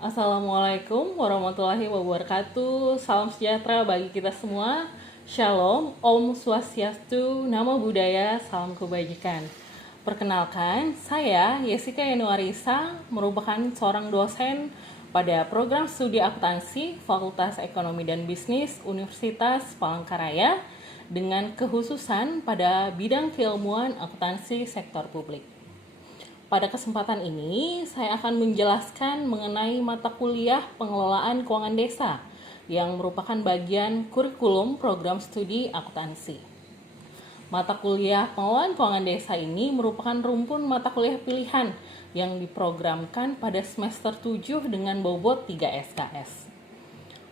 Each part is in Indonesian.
Assalamualaikum warahmatullahi wabarakatuh. Salam sejahtera bagi kita semua. Shalom, Om Swastiastu, Namo Buddhaya, salam kebajikan. Perkenalkan, saya Yesika Yanuarisa, merupakan seorang dosen pada program studi akuntansi Fakultas Ekonomi dan Bisnis Universitas Palangkaraya dengan kekhususan pada bidang keilmuan akuntansi sektor publik. Pada kesempatan ini, saya akan menjelaskan mengenai mata kuliah pengelolaan keuangan desa yang merupakan bagian kurikulum program studi akuntansi. Mata kuliah pengelolaan keuangan desa ini merupakan rumpun mata kuliah pilihan yang diprogramkan pada semester 7 dengan bobot 3 SKS.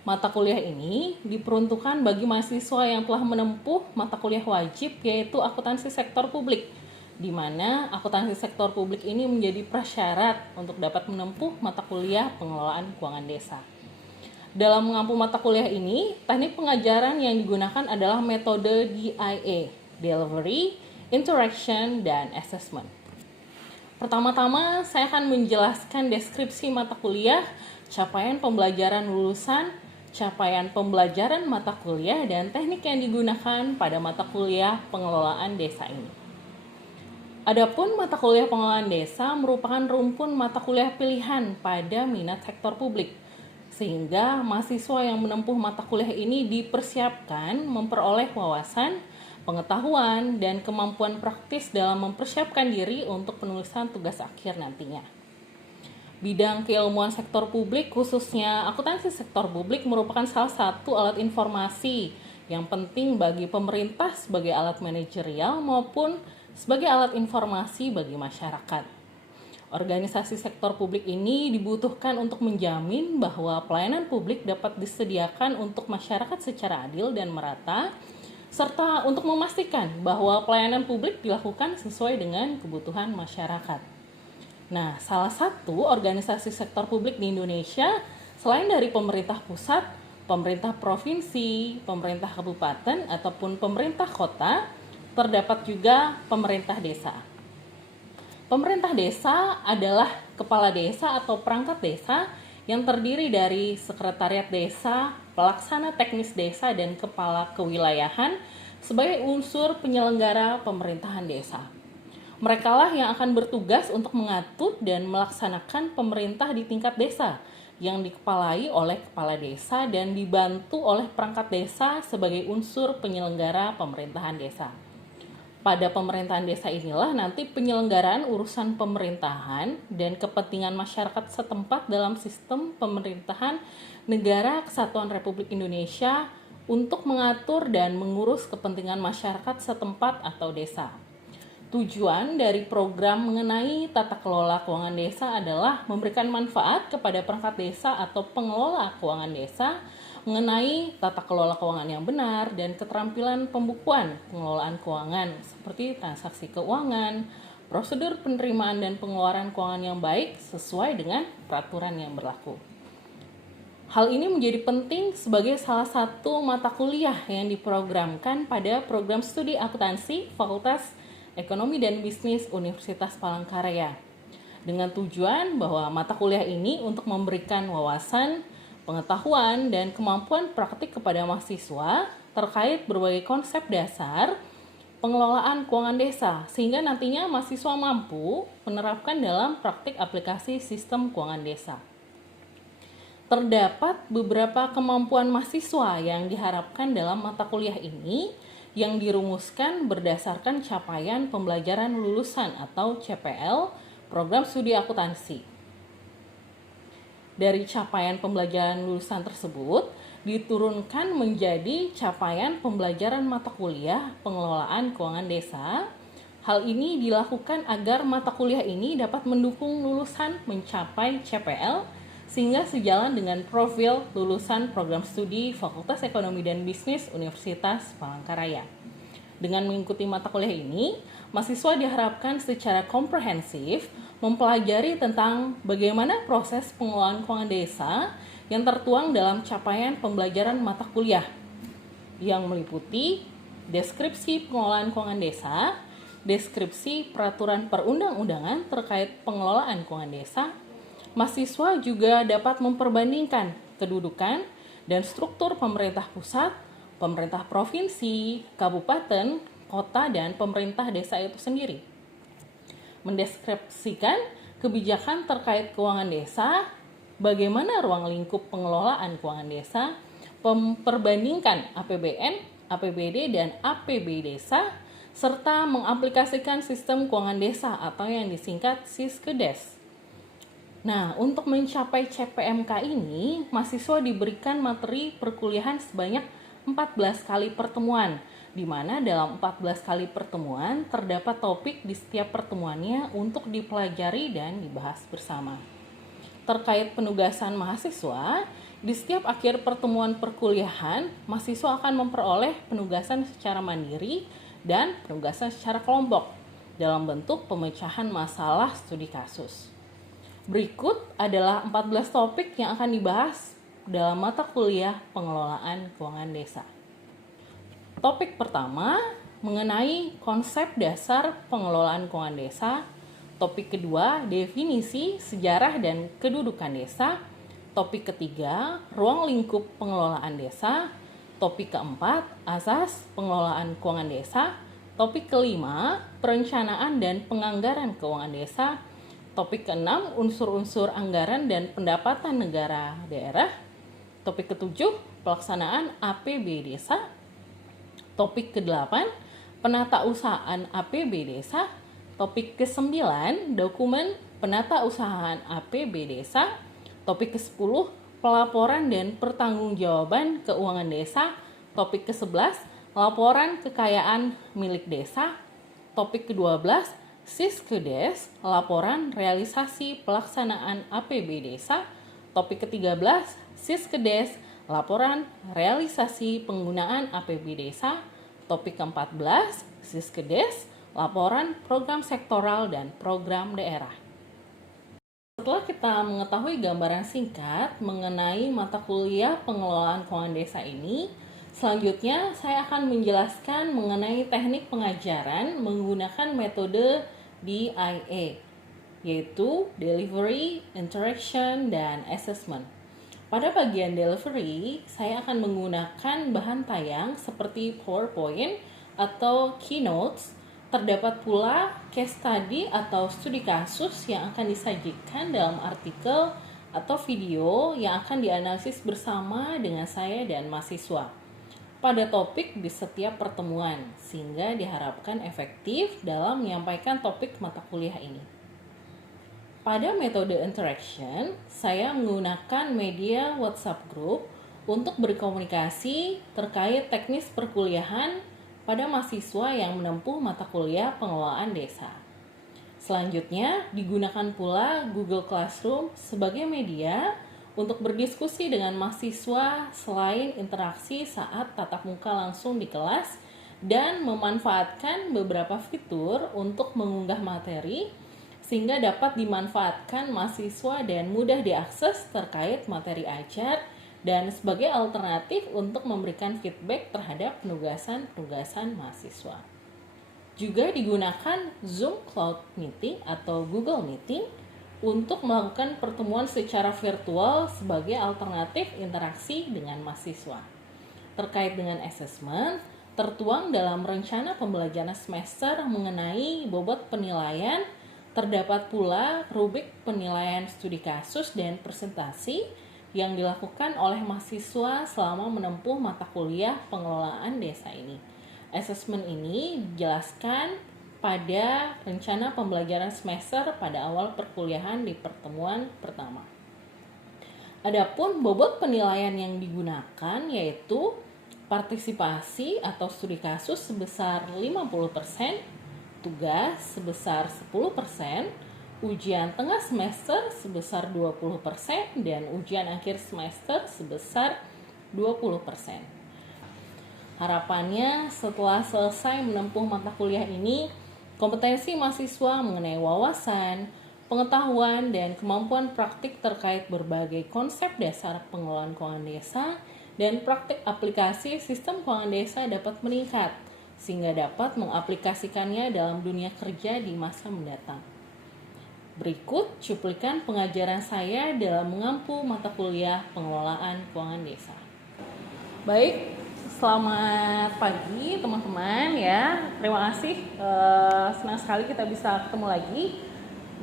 Mata kuliah ini diperuntukkan bagi mahasiswa yang telah menempuh mata kuliah wajib yaitu akuntansi sektor publik, di mana akuntansi sektor publik ini menjadi prasyarat untuk dapat menempuh mata kuliah pengelolaan keuangan desa. Dalam mengampu mata kuliah ini, teknik pengajaran yang digunakan adalah metode DIA, Delivery, Interaction, dan Assessment. Pertama-tama, saya akan menjelaskan deskripsi mata kuliah, capaian pembelajaran lulusan, capaian pembelajaran mata kuliah, dan teknik yang digunakan pada mata kuliah pengelolaan desa ini. Adapun mata kuliah pengelolaan desa merupakan rumpun mata kuliah pilihan pada minat sektor publik, sehingga mahasiswa yang menempuh mata kuliah ini dipersiapkan memperoleh wawasan, pengetahuan, dan kemampuan praktis dalam mempersiapkan diri untuk penulisan tugas akhir nantinya. Bidang keilmuan sektor publik, khususnya akuntansi sektor publik, merupakan salah satu alat informasi yang penting bagi pemerintah sebagai alat manajerial maupun sebagai alat informasi bagi masyarakat. Organisasi sektor publik ini dibutuhkan untuk menjamin bahwa pelayanan publik dapat disediakan untuk masyarakat secara adil dan merata, serta untuk memastikan bahwa pelayanan publik dilakukan sesuai dengan kebutuhan masyarakat. Nah, salah satu organisasi sektor publik di Indonesia, selain dari pemerintah pusat, pemerintah provinsi, pemerintah kabupaten, ataupun pemerintah kota, terdapat juga pemerintah desa. Pemerintah desa adalah kepala desa atau perangkat desa yang terdiri dari sekretariat desa, pelaksana teknis desa, dan kepala kewilayahan sebagai unsur penyelenggara pemerintahan desa. Merekalah yang akan bertugas untuk mengatur dan melaksanakan pemerintah di tingkat desa yang dikepalai oleh kepala desa dan dibantu oleh perangkat desa sebagai unsur penyelenggara pemerintahan desa. Pada pemerintahan desa inilah nanti penyelenggaraan urusan pemerintahan dan kepentingan masyarakat setempat dalam sistem pemerintahan Negara Kesatuan Republik Indonesia untuk mengatur dan mengurus kepentingan masyarakat setempat atau desa. Tujuan dari program mengenai tata kelola keuangan desa adalah memberikan manfaat kepada perangkat desa atau pengelola keuangan desa mengenai tata kelola keuangan yang benar dan keterampilan pembukuan pengelolaan keuangan seperti transaksi keuangan, prosedur penerimaan dan pengeluaran keuangan yang baik sesuai dengan peraturan yang berlaku. Hal ini menjadi penting sebagai salah satu mata kuliah yang diprogramkan pada program studi akuntansi Fakultas Ekonomi dan Bisnis Universitas Palangkaraya, dengan tujuan bahwa mata kuliah ini untuk memberikan wawasan, pengetahuan, dan kemampuan praktik kepada mahasiswa terkait berbagai konsep dasar pengelolaan keuangan desa, sehingga nantinya mahasiswa mampu menerapkan dalam praktik aplikasi sistem keuangan desa. Terdapat beberapa kemampuan mahasiswa yang diharapkan dalam mata kuliah ini yang dirumuskan berdasarkan capaian pembelajaran lulusan atau CPL program studi akuntansi. Dari capaian pembelajaran lulusan tersebut diturunkan menjadi capaian pembelajaran mata kuliah pengelolaan keuangan desa. Hal ini dilakukan agar mata kuliah ini dapat mendukung lulusan mencapai CPL sehingga sejalan dengan profil lulusan program studi Fakultas Ekonomi dan Bisnis Universitas Palangkaraya. Dengan mengikuti mata kuliah ini, mahasiswa diharapkan secara komprehensif mempelajari tentang bagaimana proses pengelolaan keuangan desa yang tertuang dalam capaian pembelajaran mata kuliah yang meliputi deskripsi pengelolaan keuangan desa, deskripsi peraturan perundang-undangan terkait pengelolaan keuangan desa, mahasiswa juga dapat memperbandingkan kedudukan dan struktur pemerintah pusat, pemerintah provinsi, kabupaten, kota, dan pemerintah desa itu sendiri. Mendeskripsikan kebijakan terkait keuangan desa, bagaimana ruang lingkup pengelolaan keuangan desa, memperbandingkan APBN, APBD, dan APB desa, serta mengaplikasikan sistem keuangan desa atau yang disingkat Siskedes. Nah, untuk mencapai CPMK ini, mahasiswa diberikan materi perkuliahan sebanyak 14 kali pertemuan, di mana dalam 14 kali pertemuan terdapat topik di setiap pertemuannya untuk dipelajari dan dibahas bersama. Terkait penugasan mahasiswa, di setiap akhir pertemuan perkuliahan, mahasiswa akan memperoleh penugasan secara mandiri dan penugasan secara kelompok dalam bentuk pemecahan masalah studi kasus. Berikut adalah 14 topik yang akan dibahas dalam mata kuliah pengelolaan keuangan desa. Topik pertama mengenai konsep dasar pengelolaan keuangan desa. Topik kedua, definisi, sejarah, dan kedudukan desa. Topik ketiga, ruang lingkup pengelolaan desa. Topik keempat, asas pengelolaan keuangan desa. Topik kelima, perencanaan dan penganggaran keuangan desa. Topik keenam, unsur-unsur anggaran dan pendapatan negara daerah. Topik ketujuh, pelaksanaan APB desa. Topik kedelapan, penatausahaan APB desa. Topik ke-9, dokumen penatausahaan APB desa. Topik ke-10, pelaporan dan pertanggungjawaban keuangan desa. Topik ke-11, laporan kekayaan milik desa. Topik ke-12, Siskedes, laporan realisasi pelaksanaan APB desa. Topik ke-13, Siskedes, laporan realisasi penggunaan APB desa. Topik ke-14, Siskedes, laporan program sektoral dan program daerah. Setelah kita mengetahui gambaran singkat mengenai mata kuliah pengelolaan keuangan desa ini, selanjutnya saya akan menjelaskan mengenai teknik pengajaran menggunakan metode DIA, yaitu Delivery, Interaction, dan Assessment. Pada bagian delivery, saya akan menggunakan bahan tayang seperti PowerPoint atau Keynotes. Terdapat pula case study atau studi kasus yang akan disajikan dalam artikel atau video yang akan dianalisis bersama dengan saya dan mahasiswa pada topik di setiap pertemuan, sehingga diharapkan efektif dalam menyampaikan topik mata kuliah ini. Pada metode interaction, saya menggunakan media WhatsApp group untuk berkomunikasi terkait teknis perkuliahan pada mahasiswa yang menempuh mata kuliah pengelolaan desa. Selanjutnya, digunakan pula Google Classroom sebagai media untuk berdiskusi dengan mahasiswa selain interaksi saat tatap muka langsung di kelas dan memanfaatkan beberapa fitur untuk mengunggah materi sehingga dapat dimanfaatkan mahasiswa dan mudah diakses terkait materi ajar dan sebagai alternatif untuk memberikan feedback terhadap penugasan mahasiswa. Juga digunakan Zoom Cloud Meeting atau Google Meeting untuk melakukan pertemuan secara virtual sebagai alternatif interaksi dengan mahasiswa. Terkait dengan assessment, tertuang dalam rencana pembelajaran semester mengenai bobot penilaian, terdapat pula rubrik penilaian studi kasus dan presentasi yang dilakukan oleh mahasiswa selama menempuh mata kuliah pengelolaan desa ini. Assessment ini dijelaskan pada rencana pembelajaran semester pada awal perkuliahan di pertemuan pertama. Adapun bobot penilaian yang digunakan yaitu partisipasi atau studi kasus sebesar 50%, tugas sebesar 10%, ujian tengah semester sebesar 20%, dan ujian akhir semester sebesar 20%. Harapannya setelah selesai menempuh mata kuliah ini, kompetensi mahasiswa mengenai wawasan, pengetahuan, dan kemampuan praktik terkait berbagai konsep dasar pengelolaan keuangan desa dan praktik aplikasi sistem keuangan desa dapat meningkat, sehingga dapat mengaplikasikannya dalam dunia kerja di masa mendatang. Berikut cuplikan pengajaran saya dalam mengampu mata kuliah pengelolaan keuangan desa. Baik, selamat pagi teman-teman ya. Terima kasih, senang sekali kita bisa ketemu lagi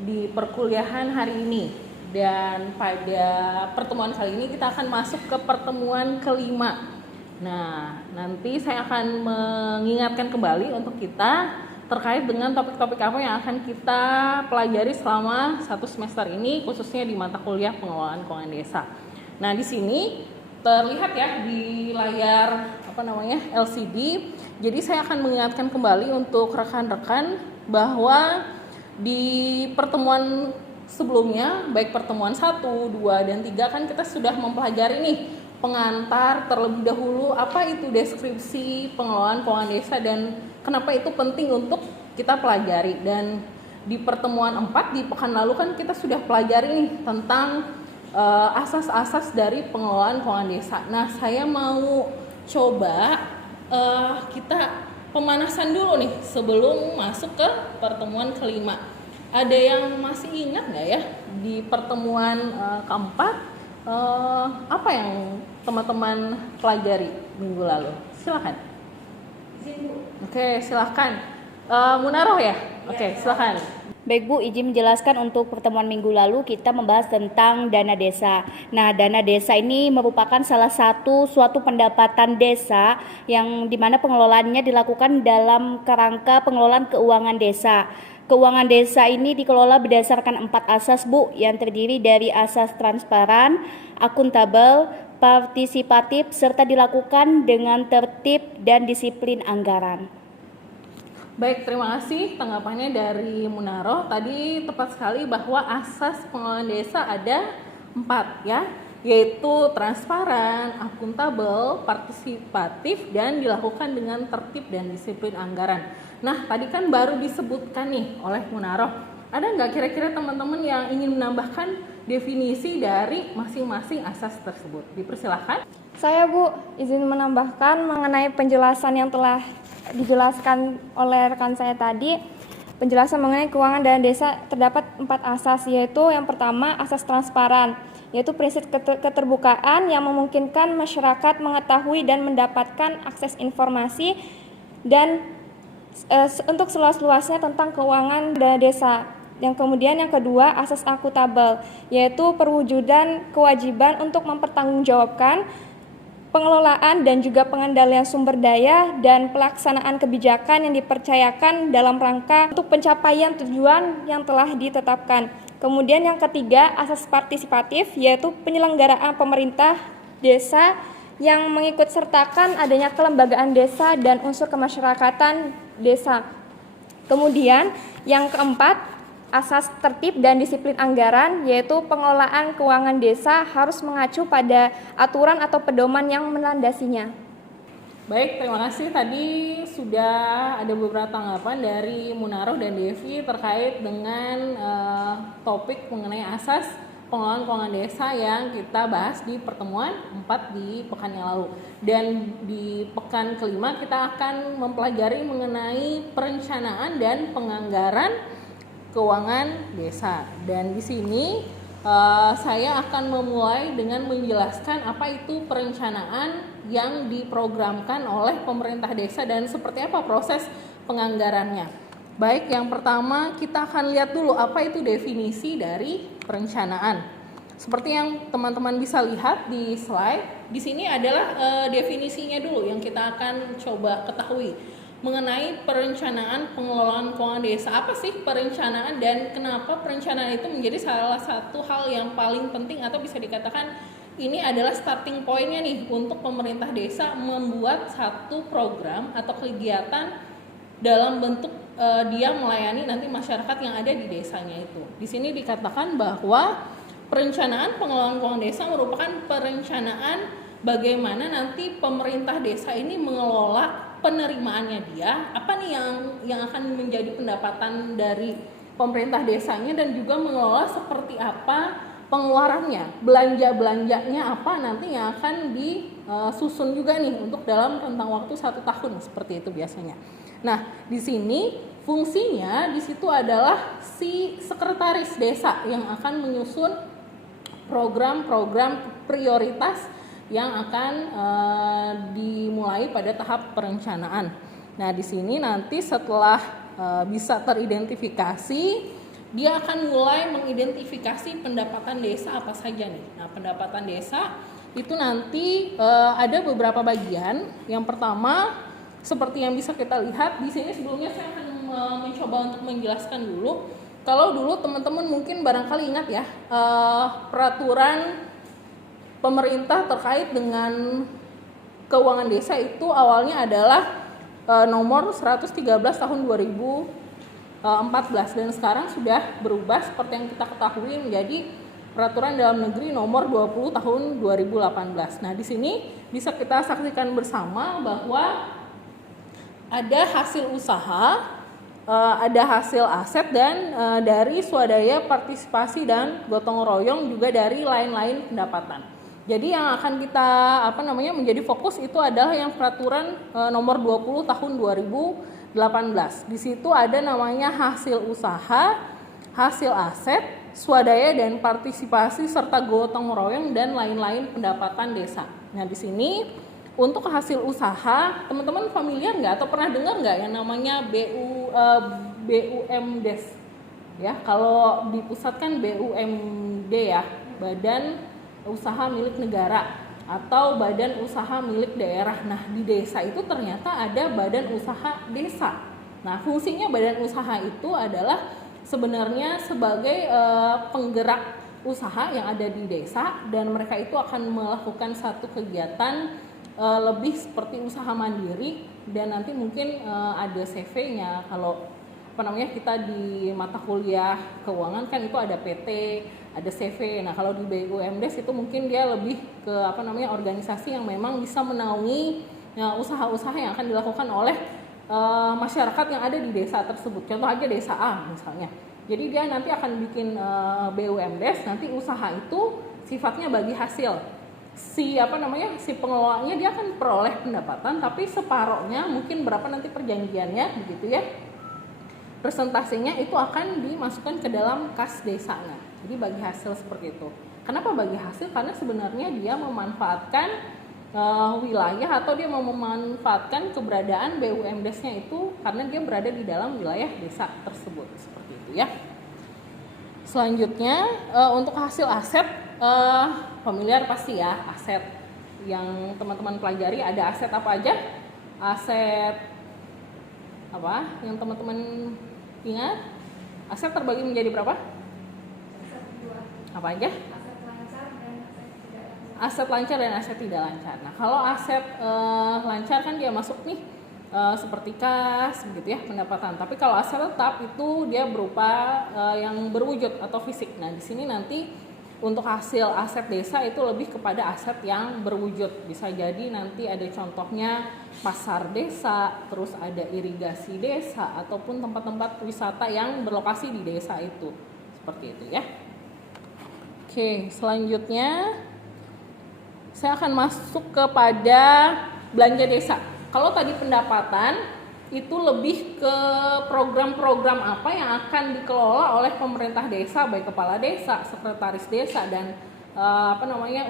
di perkuliahan hari ini. Dan pada pertemuan kali ini kita akan masuk ke pertemuan kelima. Nah, nanti saya akan mengingatkan kembali untuk kita terkait dengan topik-topik apa yang akan kita pelajari selama satu semester ini, khususnya di mata kuliah pengelolaan keuangan desa. Nah, di sini terlihat ya di layar LCD. Jadi saya akan mengingatkan kembali untuk rekan-rekan bahwa di pertemuan sebelumnya, baik pertemuan 1, 2, dan 3 kan kita sudah mempelajari nih pengantar terlebih dahulu apa itu deskripsi pengelolaan keuangan desa dan kenapa itu penting untuk kita pelajari. Dan di pertemuan 4 di pekan lalu kan kita sudah pelajari nih tentang asas-asas dari pengelolaan keuangan desa. Nah, saya mau coba kita pemanasan dulu nih sebelum masuk ke pertemuan kelima. Ada yang masih ingat nggak ya di pertemuan keempat apa yang teman-teman pelajari minggu lalu? Silakan. Oke, silakan. Munaroh ya? Oke, silakan. Baik Bu, izin menjelaskan untuk pertemuan minggu lalu kita membahas tentang dana desa. Nah, dana desa ini merupakan salah satu suatu pendapatan desa yang dimana pengelolaannya dilakukan dalam kerangka pengelolaan keuangan desa. Keuangan desa ini dikelola berdasarkan 4 asas Bu, yang terdiri dari asas transparan, akuntabel, partisipatif, serta dilakukan dengan tertib dan disiplin anggaran. Baik, terima kasih tanggapannya dari Munaroh. Tadi tepat sekali bahwa asas pengelolaan desa ada 4 ya, yaitu transparan, akuntabel, partisipatif, dan dilakukan dengan tertib dan disiplin anggaran. Nah, tadi kan baru disebutkan nih oleh Munaroh. Ada nggak kira-kira teman-teman yang ingin menambahkan definisi dari masing-masing asas tersebut? Dipersilahkan. Saya Bu, izin menambahkan mengenai penjelasan yang telah dijelaskan oleh rekan saya tadi. Penjelasan mengenai keuangan dana desa terdapat 4 asas, yaitu yang pertama asas transparan, yaitu prinsip keterbukaan yang memungkinkan masyarakat mengetahui dan mendapatkan akses informasi dan untuk seluas-luasnya tentang keuangan dana desa. Yang kemudian yang kedua asas akuntabel, yaitu perwujudan kewajiban untuk mempertanggungjawabkan pengelolaan dan juga pengendalian sumber daya dan pelaksanaan kebijakan yang dipercayakan dalam rangka untuk pencapaian tujuan yang telah ditetapkan. Kemudian yang ketiga asas partisipatif, yaitu penyelenggaraan pemerintah desa yang mengikut sertakan adanya kelembagaan desa dan unsur kemasyarakatan desa. Kemudian yang keempat asas tertib dan disiplin anggaran, yaitu pengelolaan keuangan desa harus mengacu pada aturan atau pedoman yang melandasinya. Baik, terima kasih. Tadi sudah ada beberapa tanggapan dari Munaroh dan Devi terkait dengan topik mengenai asas pengelolaan keuangan desa yang kita bahas di pertemuan 4 di pekan yang lalu. Dan di pekan kelima kita akan mempelajari mengenai perencanaan dan penganggaran keuangan desa. Dan di sini saya akan memulai dengan menjelaskan apa itu perencanaan yang diprogramkan oleh pemerintah desa dan seperti apa proses penganggarannya. Baik, yang pertama kita akan lihat dulu apa itu definisi dari perencanaan. Seperti yang teman-teman bisa lihat di slide, di sini adalah definisinya dulu yang kita akan coba ketahui mengenai perencanaan pengelolaan keuangan desa. Apa sih perencanaan dan kenapa perencanaan itu menjadi salah satu hal yang paling penting atau bisa dikatakan ini adalah starting point-nya nih untuk pemerintah desa membuat satu program atau kegiatan dalam bentuk dia melayani nanti masyarakat yang ada di desanya itu. Di sini dikatakan bahwa perencanaan pengelolaan keuangan desa merupakan perencanaan bagaimana nanti pemerintah desa ini mengelola penerimaannya dia, apa nih yang akan menjadi pendapatan dari pemerintah desanya dan juga mengelola seperti apa pengeluarannya, belanja-belanjanya apa nanti yang akan disusun juga nih untuk dalam rentang waktu 1 tahun seperti itu biasanya. Nah, di sini Fungsinya di situ adalah si sekretaris desa yang akan menyusun program-program prioritas yang akan dimulai pada tahap perencanaan. Nah, di sini nanti setelah bisa teridentifikasi, dia akan mulai mengidentifikasi pendapatan desa apa saja nih. Nah, pendapatan desa itu nanti ada beberapa bagian. Yang pertama, seperti yang bisa kita lihat di sini, sebelumnya saya akan mencoba untuk menjelaskan dulu. Kalau dulu teman-teman mungkin barangkali ingat ya, peraturan pemerintah terkait dengan keuangan desa itu awalnya adalah nomor 113 tahun 2014 dan sekarang sudah berubah seperti yang kita ketahui menjadi peraturan dalam negeri nomor 20 tahun 2018. Nah, di sini bisa kita saksikan bersama bahwa ada hasil usaha, ada hasil aset, dan dari swadaya partisipasi dan gotong royong juga dari lain-lain pendapatan. Jadi yang akan kita menjadi fokus itu adalah yang peraturan nomor 20 tahun 2018. Di situ ada namanya hasil usaha, hasil aset, swadaya dan partisipasi serta gotong royong dan lain-lain pendapatan desa. Nah, di sini untuk hasil usaha, teman-teman familiar nggak atau pernah dengar nggak yang namanya BUMDes? Ya, kalau di pusat kan BUMD ya, Badan Usaha Milik Negara atau Badan Usaha Milik Daerah. Nah, di desa itu ternyata ada Badan Usaha Desa. Nah, fungsinya Badan Usaha itu adalah sebenarnya sebagai penggerak usaha yang ada di desa, dan mereka itu akan melakukan satu kegiatan lebih seperti usaha mandiri, dan nanti mungkin ada CV-nya. Kalau kita di mata kuliah keuangan kan itu ada PT, ada CV. Nah, kalau di BUMDes itu mungkin dia lebih ke organisasi yang memang bisa menaungi usaha-usaha yang akan dilakukan oleh masyarakat yang ada di desa tersebut. Contoh aja desa A misalnya. Jadi dia nanti akan bikin BUMDes, nanti usaha itu sifatnya bagi hasil. Si pengelolanya dia akan peroleh pendapatan, tapi separohnya mungkin berapa nanti perjanjiannya begitu ya. Presentasinya itu akan dimasukkan ke dalam kas desanya. Jadi bagi hasil seperti itu. Kenapa bagi hasil? Karena sebenarnya dia memanfaatkan wilayah atau dia mau memanfaatkan keberadaan BUMDes-nya itu karena dia berada di dalam wilayah desa tersebut, seperti itu ya. Selanjutnya untuk hasil aset, familiar pasti ya, aset yang teman-teman pelajari. Ada aset apa aja? Aset apa yang teman-teman ingat? Aset terbagi menjadi berapa? Apa aja? Aset lancar dan aset tidak lancar. Nah, kalau aset lancar kan dia masuk nih seperti kas begitu ya, pendapatan. Tapi kalau aset tetap itu dia berupa yang berwujud atau fisik. Nah, di sini nanti untuk hasil aset desa itu lebih kepada aset yang berwujud. Bisa jadi nanti ada contohnya pasar desa, terus ada irigasi desa ataupun tempat-tempat wisata yang berlokasi di desa itu. Seperti itu ya. Oke, selanjutnya saya akan masuk kepada belanja desa. Kalau tadi pendapatan itu lebih ke program-program apa yang akan dikelola oleh pemerintah desa, baik kepala desa, sekretaris desa, dan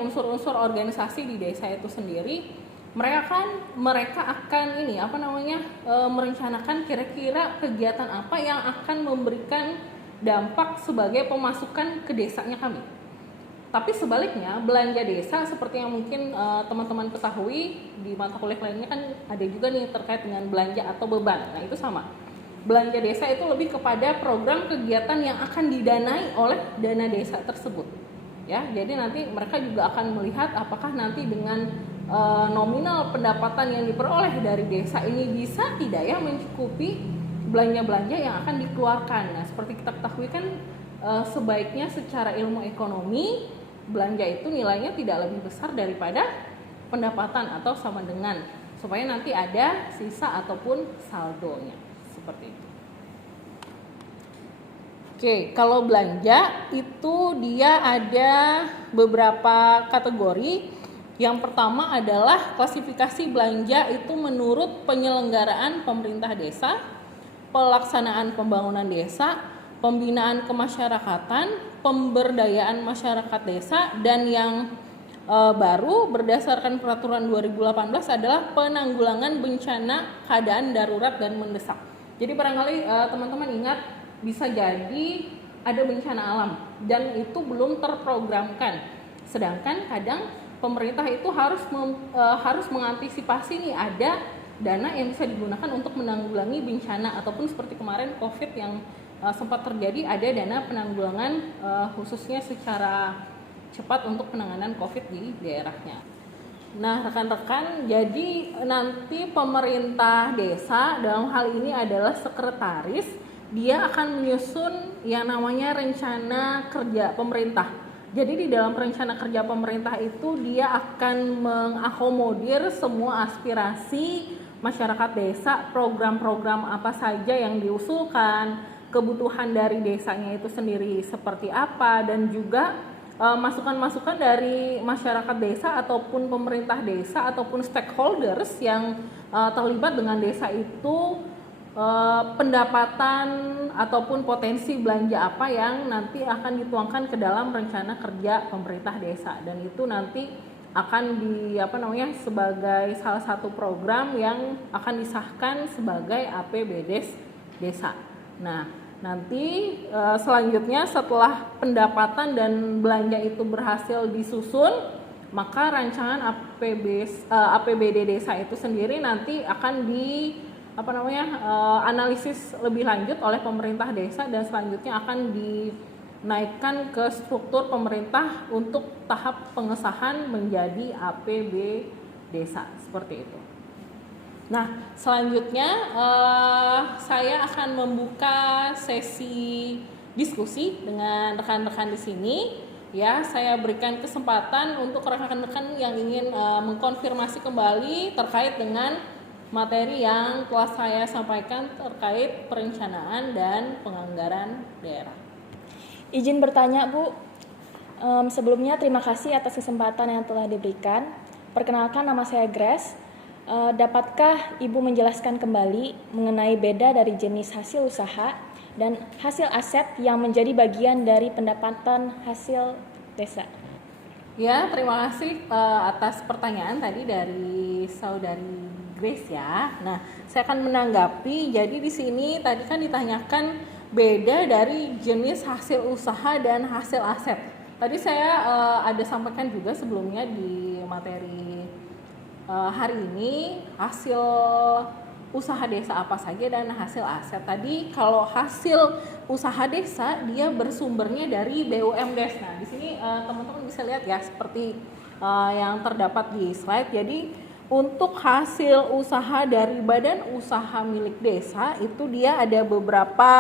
unsur-unsur organisasi di desa itu sendiri. Mereka akan merencanakan kira-kira kegiatan apa yang akan memberikan dampak sebagai pemasukan ke desanya kami. Tapi sebaliknya belanja desa seperti yang mungkin teman-teman ketahui di mata kuliah lainnya kan ada juga nih terkait dengan belanja atau beban. Nah, itu sama. Belanja desa itu lebih kepada program kegiatan yang akan didanai oleh dana desa tersebut. Ya, jadi nanti mereka juga akan melihat apakah nanti dengan nominal pendapatan yang diperoleh dari desa ini bisa tidak ya mencukupi belanja-belanja yang akan dikeluarkan. Nah, seperti kita ketahui kan sebaiknya secara ilmu ekonomi belanja itu nilainya tidak lebih besar daripada pendapatan atau sama dengan, supaya nanti ada sisa ataupun saldonya seperti itu. Oke, kalau belanja itu dia ada beberapa kategori. Yang pertama adalah klasifikasi belanja itu menurut penyelenggaraan pemerintah desa. pelaksanaan pembangunan desa, pembinaan kemasyarakatan, pemberdayaan masyarakat desa, dan yang baru berdasarkan peraturan 2018 adalah penanggulangan bencana keadaan darurat dan mendesak. Jadi barangkali teman-teman ingat, bisa jadi ada bencana alam dan itu belum terprogramkan. Sedangkan kadang pemerintah itu harus mengantisipasi nih, ada dana yang bisa digunakan untuk menanggulangi bencana, ataupun seperti kemarin COVID yang sempat terjadi, ada dana penanggulangan khususnya secara cepat untuk penanganan COVID di daerahnya. Nah, rekan-rekan, jadi nanti pemerintah desa dalam hal ini adalah sekretaris, dia akan menyusun yang namanya rencana kerja pemerintah. Jadi di dalam rencana kerja pemerintah itu dia akan mengakomodir semua aspirasi masyarakat desa, program-program apa saja yang diusulkan, kebutuhan dari desanya itu sendiri seperti apa, dan juga masukan-masukan dari masyarakat desa ataupun pemerintah desa ataupun stakeholders yang terlibat dengan desa itu, pendapatan ataupun potensi belanja apa yang nanti akan dituangkan ke dalam rencana kerja pemerintah desa, dan itu nanti akan sebagai salah satu program yang akan disahkan sebagai APBD desa. Nah, nanti selanjutnya setelah pendapatan dan belanja itu berhasil disusun, maka rancangan APBD desa itu sendiri nanti akan analisis lebih lanjut oleh pemerintah desa, dan selanjutnya akan dinaikkan ke struktur pemerintah untuk tahap pengesahan menjadi APB desa, seperti itu. Nah, selanjutnya saya akan membuka sesi diskusi dengan rekan-rekan di sini. Ya, saya berikan kesempatan untuk rekan-rekan yang ingin mengkonfirmasi kembali terkait dengan materi yang telah saya sampaikan terkait perencanaan dan penganggaran daerah. Izin bertanya, Bu. Sebelumnya terima kasih atas kesempatan yang telah diberikan. Perkenalkan, nama saya Grace. Dapatkah Ibu menjelaskan kembali mengenai beda dari jenis hasil usaha dan hasil aset yang menjadi bagian dari pendapatan hasil desa? Ya, terima kasih atas pertanyaan tadi dari saudari Grace ya. Nah, saya akan menanggapi. Jadi di sini tadi kan ditanyakan beda dari jenis hasil usaha dan hasil aset. Tadi saya ada sampaikan juga sebelumnya di materi hari ini, hasil usaha desa apa saja dan hasil aset. Tadi kalau hasil usaha desa dia bersumbernya dari BUMDes. Nah, di sini teman-teman bisa lihat ya seperti yang terdapat di slide. Jadi untuk hasil usaha dari badan usaha milik desa itu dia ada beberapa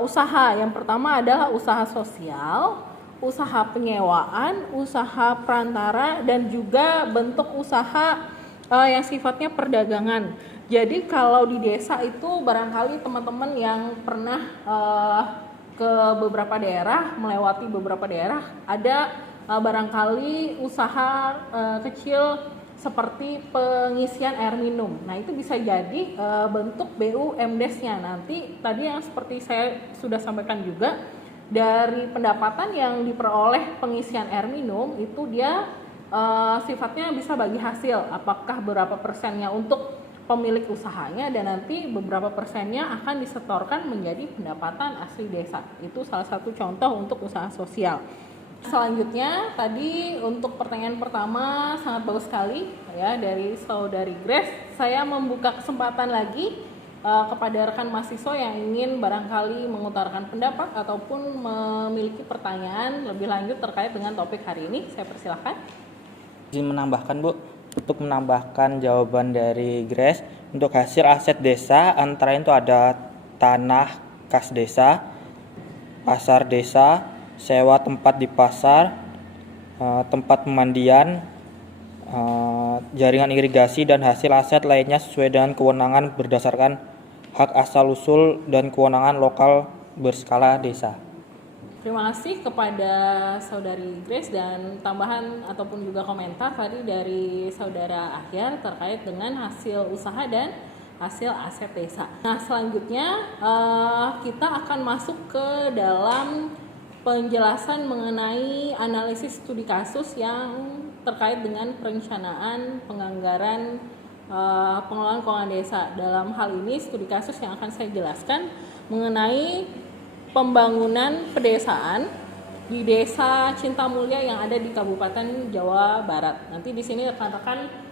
usaha. Yang pertama adalah usaha sosial, usaha penyewaan, usaha perantara, dan juga bentuk usaha yang sifatnya perdagangan. Jadi kalau di desa itu barangkali teman-teman yang pernah ke beberapa daerah, melewati beberapa daerah, ada barangkali usaha kecil seperti pengisian air minum. Nah, itu bisa jadi bentuk BUMDes-nya. Nanti tadi yang seperti saya sudah sampaikan juga, dari pendapatan yang diperoleh pengisian air minum itu dia sifatnya bisa bagi hasil, apakah berapa persennya untuk pemilik usahanya dan nanti beberapa persennya akan disetorkan menjadi pendapatan asli desa. Itu salah satu contoh untuk usaha sosial. Selanjutnya tadi untuk pertanyaan pertama sangat bagus sekali ya dari saudari Grace. Saya membuka kesempatan lagi kepada rekan mahasiswa yang ingin barangkali mengutarakan pendapat ataupun memiliki pertanyaan lebih lanjut terkait dengan topik hari ini. Saya persilahkan. Izin menambahkan, Bu, untuk menambahkan jawaban dari Grace, untuk hasil aset desa antara itu ada tanah kas desa, pasar desa, sewa tempat di pasar, tempat pemandian, jaringan irigasi, dan hasil aset lainnya sesuai dengan kewenangan berdasarkan hak asal-usul dan kewenangan lokal berskala desa. Terima kasih kepada saudari Grace, dan tambahan ataupun juga komentar tadi dari saudara Ahyar terkait dengan hasil usaha dan hasil aset desa. Nah, selanjutnya kita akan masuk ke dalam penjelasan mengenai analisis studi kasus yang terkait dengan perencanaan penganggaran pengelolaan keuangan desa. Dalam hal ini studi kasus yang akan saya jelaskan mengenai pembangunan pedesaan di Desa Cintamulya yang ada di Kabupaten Jawa Barat. Nanti di sini rekan-rekan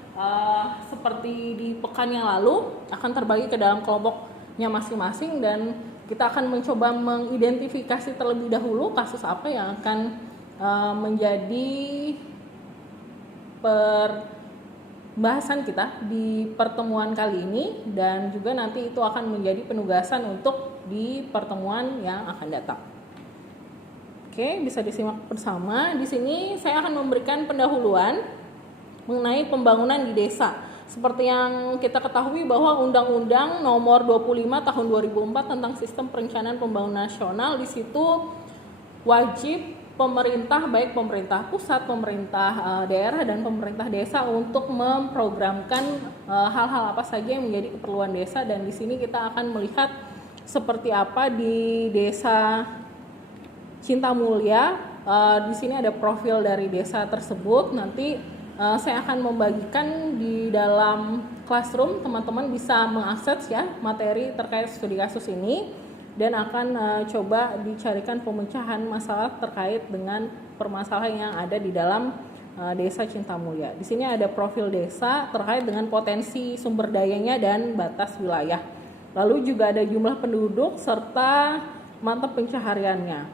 seperti di pekan yang lalu akan terbagi ke dalam kelompoknya masing-masing dan kita akan mencoba mengidentifikasi terlebih dahulu kasus apa yang akan menjadi pembahasan kita di pertemuan kali ini dan juga nanti itu akan menjadi penugasan untuk di pertemuan yang akan datang. Oke, bisa disimak bersama. Di sini saya akan memberikan pendahuluan mengenai pembangunan di desa. Seperti yang kita ketahui bahwa Undang-Undang Nomor 25 Tahun 2004 tentang Sistem Perencanaan Pembangunan Nasional, di situ wajib pemerintah, baik pemerintah pusat, pemerintah daerah dan pemerintah desa untuk memprogramkan hal-hal apa saja yang menjadi keperluan desa, dan di sini kita akan melihat seperti apa di Desa Cintamulya. Di sini ada profil dari desa tersebut. Nanti saya akan membagikan di dalam classroom, teman-teman bisa mengakses ya materi terkait studi kasus ini dan akan coba dicarikan pemecahan masalah terkait dengan permasalahan yang ada di dalam Desa Cintamulya. Di sini ada profil desa terkait dengan potensi sumber dayanya dan batas wilayah. Lalu juga ada jumlah penduduk serta mata pencahariannya.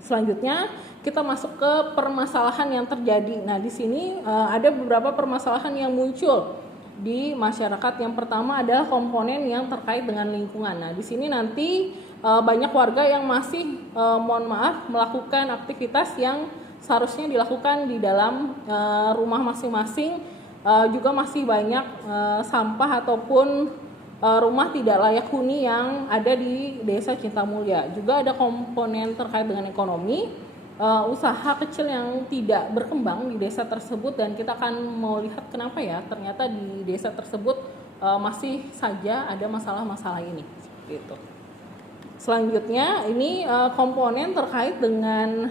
Selanjutnya kita masuk ke permasalahan yang terjadi. Nah, di sini ada beberapa permasalahan yang muncul di masyarakat. Yang pertama adalah komponen yang terkait dengan lingkungan. Nah, di sini nanti banyak warga yang masih melakukan aktivitas yang seharusnya dilakukan di dalam rumah masing-masing. Juga masih banyak sampah ataupun rumah tidak layak huni yang ada di Desa Cintamulya. Juga ada komponen terkait dengan ekonomi, usaha kecil yang tidak berkembang di desa tersebut, dan kita akan mau lihat kenapa ya ternyata di desa tersebut masih saja ada masalah-masalah ini. Seperti itu. Selanjutnya ini komponen terkait dengan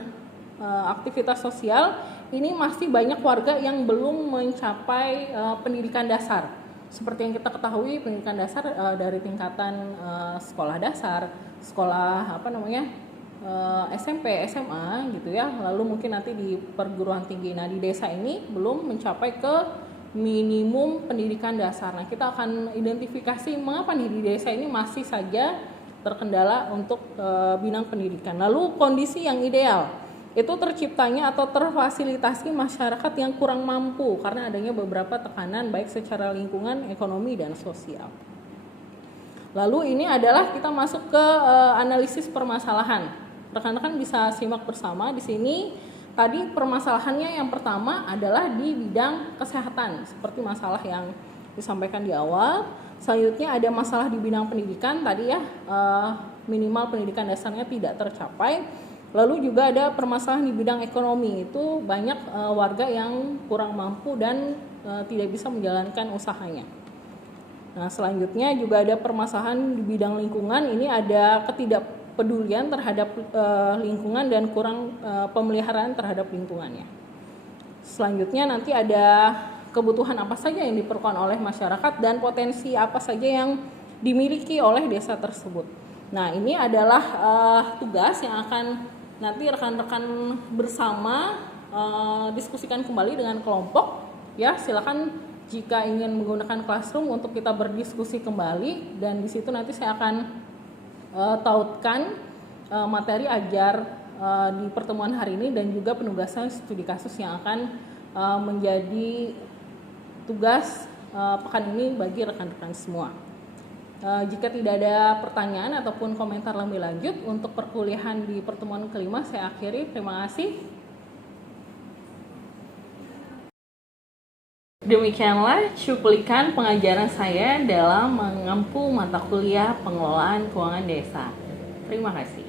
aktivitas sosial. Ini masih banyak warga yang belum mencapai pendidikan dasar. Seperti yang kita ketahui, pendidikan dasar dari tingkatan sekolah dasar, sekolah SMP, SMA gitu ya. Lalu mungkin nanti di perguruan tinggi. Nah, di desa ini belum mencapai ke minimum pendidikan dasar. Nah, kita akan identifikasi mengapa nih di desa ini masih saja terkendala untuk bidang pendidikan. Lalu kondisi yang ideal itu terciptanya atau terfasilitasi masyarakat yang kurang mampu karena adanya beberapa tekanan baik secara lingkungan, ekonomi, dan sosial. Lalu ini adalah kita masuk ke analisis permasalahan. Rekan-rekan bisa simak bersama di sini. Tadi permasalahannya yang pertama adalah di bidang kesehatan, seperti masalah yang disampaikan di awal. Selanjutnya ada masalah di bidang pendidikan tadi ya, minimal pendidikan dasarnya tidak tercapai. Lalu juga ada permasalahan di bidang ekonomi, itu banyak warga yang kurang mampu dan tidak bisa menjalankan usahanya. Nah, selanjutnya juga ada permasalahan di bidang lingkungan, ini ada ketidakpedulian terhadap lingkungan dan kurang pemeliharaan terhadap lingkungannya. Selanjutnya nanti ada kebutuhan apa saja yang diperlukan oleh masyarakat dan potensi apa saja yang dimiliki oleh desa tersebut. Nah, ini adalah tugas yang akan nanti rekan-rekan bersama diskusikan kembali dengan kelompok. Ya, silakan jika ingin menggunakan classroom untuk kita berdiskusi kembali, dan di situ nanti saya akan tautkan materi ajar di pertemuan hari ini dan juga penugasan studi kasus yang akan menjadi tugas pekan ini bagi rekan-rekan semua. Jika tidak ada pertanyaan ataupun komentar lebih lanjut untuk perkuliahan di pertemuan kelima, saya akhiri. Terima kasih. Demikianlah cuplikan pengajaran saya dalam mengempu mata kuliah pengelolaan keuangan desa. Terima kasih.